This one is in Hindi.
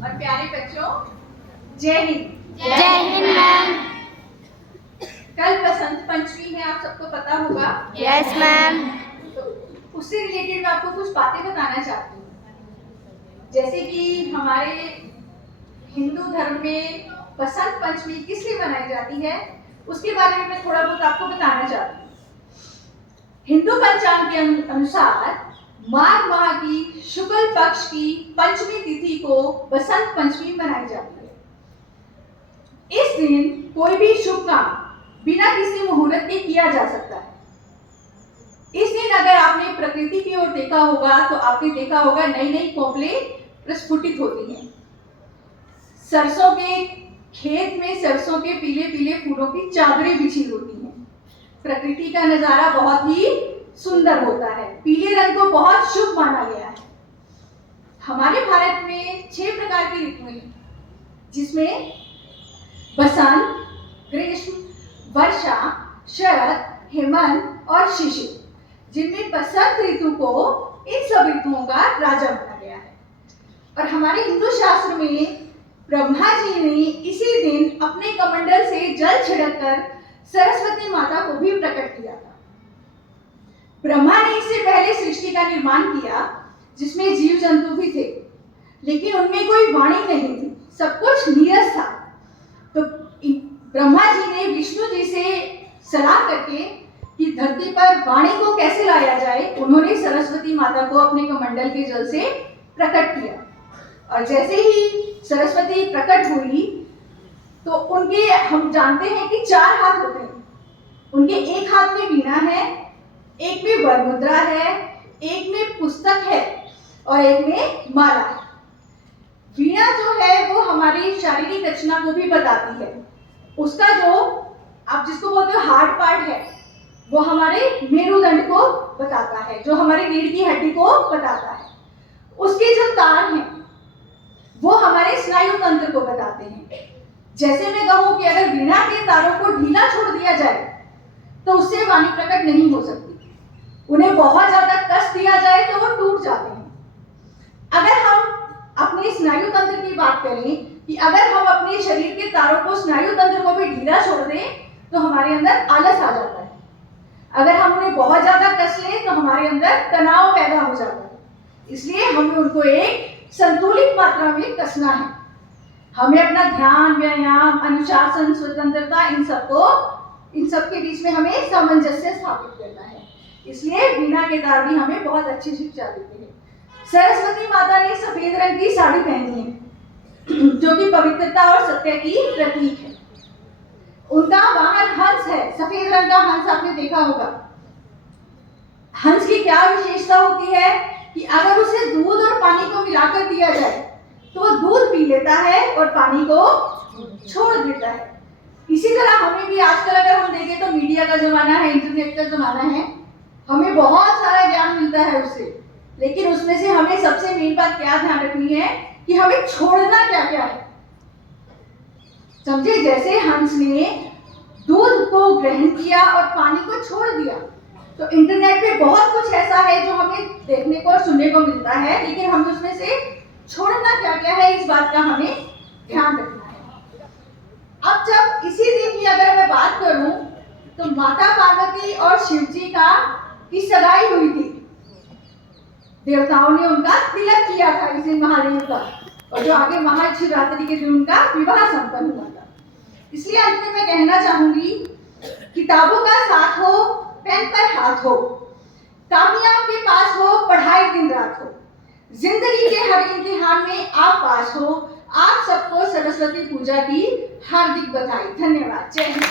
और प्यारे बच्चों, जय हिंद। जय हिंद मैम। कल बसंत पंचमी है, आप सबको पता होगा। Yes ma'am. तो उससे रिलेटेड मैं आपको कुछ बातें बताना चाहती हूँ। जैसे कि हमारे हिंदू धर्म में बसंत पंचमी किस लिए मनाई जाती है, उसके बारे में मैं थोड़ा बहुत आपको बताना चाहती हूँ। हिंदू पंचांग के अनुसार माघ माह की शुक्ल पक्ष की पंचमी तिथि को बसंत पंचमी मनाई जाती है। इस दिन कोई भी शुभ काम बिना किसी मुहूर्त के किया जा सकता है। इस दिन अगर आपने प्रकृति की ओर देखा होगा तो आपने देखा होगा नई नई कोपलें प्रस्फुटित होती हैं। सरसों के खेत में सरसों के पीले पीले फूलों की चादरें बिछी होती हैं। प्रकृति का नजारा बहुत ही सुंदर होता है। पीले रंग को बहुत शुभ माना गया है। हमारे भारत में 6 प्रकार की ऋतुएं हैं, जिसमें बसंत, ग्रीष्म, वर्षा, शरद, हेमंत और शिशिर, जिनमें बसंत ऋतु को इन सब ऋतुओं का राजा माना गया है। और हमारे हिंदू शास्त्र में ब्रह्मा जी ने इसी दिन अपने कमंडल से जल छिड़ककर सरस्वती माता को भी प्रकट किया था। ब्रह्मा ने इससे पहले सृष्टि का निर्माण किया, जिसमें जीव जंतु भी थे, लेकिन उनमें कोई वाणी नहीं थी, सब कुछ नीरस था। तो ब्रह्मा जी ने विष्णु जी से सलाह करके कि धरती पर वाणी को कैसे लाया जाए, उन्होंने सरस्वती माता को अपने कमंडल के जल से प्रकट किया। और जैसे ही सरस्वती प्रकट हुई तो उनके, हम जानते हैं कि 4 हाथ होते हैं। उनके एक हाथ में वीणा है, एक में वरमुद्रा है, एक में पुस्तक है और एक में माला है। वीणा जो है वो हमारी शारीरिक रचना को भी बताती है। उसका जो, आप जिसको बोलते हो हार्ड पार्ट है, वो हमारे मेरुदंड को बताता है, जो हमारी रीढ़ की हड्डी को बताता है। उसके जो तार हैं वो हमारे स्नायु तंत्र को बताते हैं। जैसे मैं कहूँ कि अगर वीणा के तारों को ढीला छोड़ दिया जाए तो उससे वाणी प्रकट नहीं हो सकती। उन्हें बहुत ज्यादा कस दिया जाए तो वो टूट जाते हैं। अगर हम अपने स्नायु तंत्र की बात करें कि अगर हम अपने शरीर के तारों को, स्नायु तंत्र को भी ढीला छोड़ दें तो हमारे अंदर आलस आ जाता है। अगर हम उन्हें बहुत ज्यादा कस लें तो हमारे अंदर तनाव पैदा हो जाता है। इसलिए हमें उनको एक संतुलित मात्रा में कसना है। हमें अपना ध्यान, व्यायाम, अनुशासन, स्वतंत्रता, इन सब के बीच में हमें सामंजस्य स्थापित करना है। इसलिए वीणा के तार भी हमें बहुत अच्छी शिक्षा देते हैं। सरस्वती माता ने सफेद रंग की साड़ी पहनी है, जो कि पवित्रता और सत्य की प्रतीक है। उनका वाहन हंस है, सफेद रंग का हंस आपने देखा होगा। हंस की क्या विशेषता होती है कि अगर उसे दूध और पानी को मिलाकर दिया जाए तो वो दूध पी लेता है और पानी को छोड़ देता है। इसी तरह हमें भी आजकल अगर हम देखें तो मीडिया का जमाना है, इंटरनेट का जमाना है, हमें बहुत सारा ज्ञान मिलता है उससे, लेकिन उसमें से हमें सबसे मेन बात क्या ध्यान रखनी है कि हमें छोड़ना क्या क्या है। समझे, जैसे हंस ने दूध को ग्रहण किया और पानी को छोड़ दिया, तो इंटरनेट पे बहुत कुछ ऐसा है जो हमें देखने को और सुनने को मिलता है, लेकिन हमें उसमें से छोड़ना क्या क्या है, इस बात का हमें ध्यान रखना है। अब जब इसी दिन की अगर मैं बात करूं तो माता पार्वती और शिव जी की सगाई हुई थी। देवताओं ने उनका तिलक किया था इस दिन महादेव का, और जो आगे महाशिवरात्रि के दिन उनका विवाह संपन्न हुआ था। इसलिए अंत में मैं कहना चाहूंगी, किताबों का साथ हो, पेन पर हाथ हो, कामयाब के पास हो, पढ़ाई दिन रात हो, जिंदगी के हर इम्तिहान में आप पास हो। आप सबको सरस्वती पूजा की हार्दिक बधाई। धन्यवाद। जय हिंद।